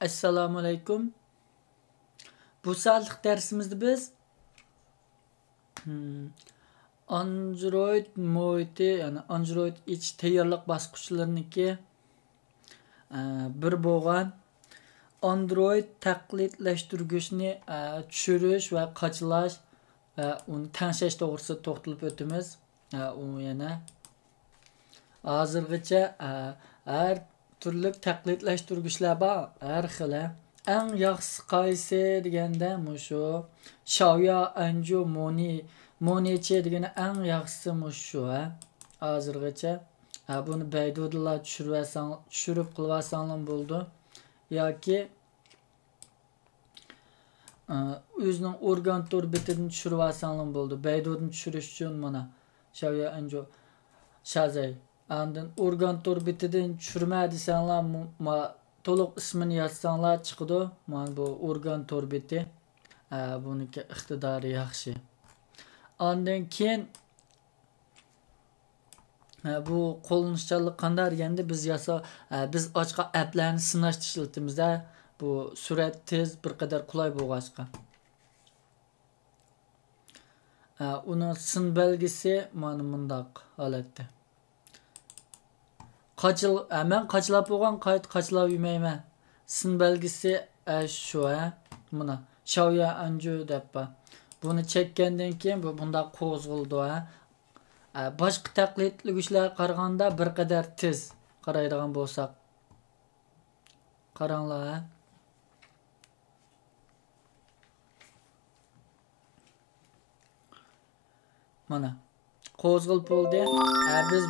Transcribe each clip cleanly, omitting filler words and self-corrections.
Assalomu alaykum. Bu saatlik dersimizde biz Android muhiti, yani Android iç tayyorlik bosqichlariniki bir bo'lgan Android taqlidlashtirgichni tushirish va qachalash va uni tangshash to'g'risida to'xtalib o'tamiz. U yana hozirgacha har turli taqlidlashtirgichlar bor, har xil. Eng yaxshisi qaysi deganda mushu Xiaoya Anju Monichi degani eng yaxshisi mushu. Hozirgacha buni Baidu'da tushirib qilvasanlar bo'ldi yoki o'zining organ torbitidan tushirib olsanlar bo'ldi. Baidu'dan tushirish uchun mana Xiaoya Anju Shazay andin organ torbitidan tushirma desanlar to'liq ismini yozsanlar chiqadi. Mana bu organ torbiti. Buniki iqtidori yaxshi. Ondan keyin bu qo'llanishchanlik qanday deganda biz ochqa applarni sinashda ishlatamiz. Bu surat tez bir qadar qulay bo'lg'achqa. Uni sin belgisi mana bundaq holatda. Men qachlab bo'lgan qachlab yemayman. Sin belgisi shu mana Xiaoya Anju deb. Buni chekkandan keyin bu bunda qo'zg'ildi. Boshqa taqlidlagichlarga qaraganda bir qadar tez qaraydigan bo'lsak. Qaranglar. Mana qo'zg'ilib bo'ldi. Biz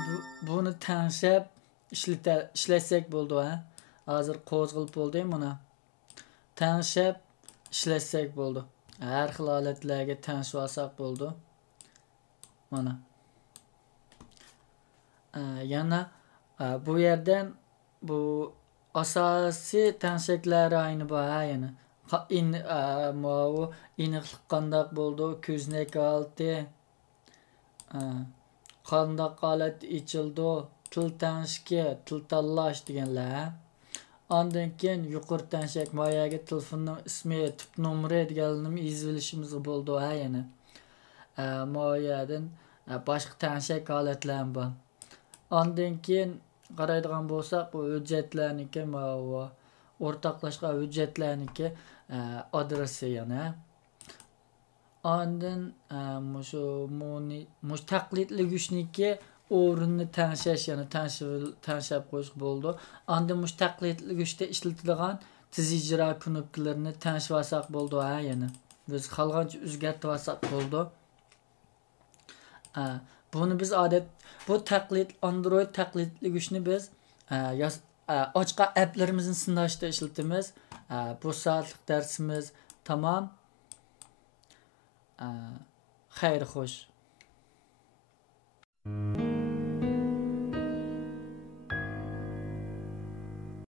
buni tanshab ishlasak bo'ldi. Hozir qo'zg'ilib bo'ldi. Mana tanshab ishlasak bo'ldi. Har xil holatlarga tanshib olsak bo'ldi. Mana yana bu yerdan bu asosiy tanshaklari ayni bor yana. Iniqlik qanday bo'ldi, ko'znak oldi, qanday holat ichildi, til tanshki, til tanlash deganlar. Ondan keyin yuqori tanshak moyaga telefonning ismi, tip nomeri deganlarni yozilishimiz bo'ldi yana. Moyadan boshqa tanshak holatlar bor. Ondan keyin qaraydigan bo'lsak, bu hujjatlarniki, o'rtoqlashgan hujjatlarniki adresi yana. Ondan mush taqlidlagichniki o'rinni tanshash, yana tanshab qo'yish bo'ldi. Ondan mush taqlidlagichda ishlatiladigan tiz ijro knopkalarini tanshib olsak bo'ldi yana. Biz qolgancha o'zgartirib olsak bo'ldi. Buni biz bu Android taqlidlagichni biz ochqa applarimizni sinashda ishlatamiz. Bu soatlik darsimiz tamom. Xayr xo'sh.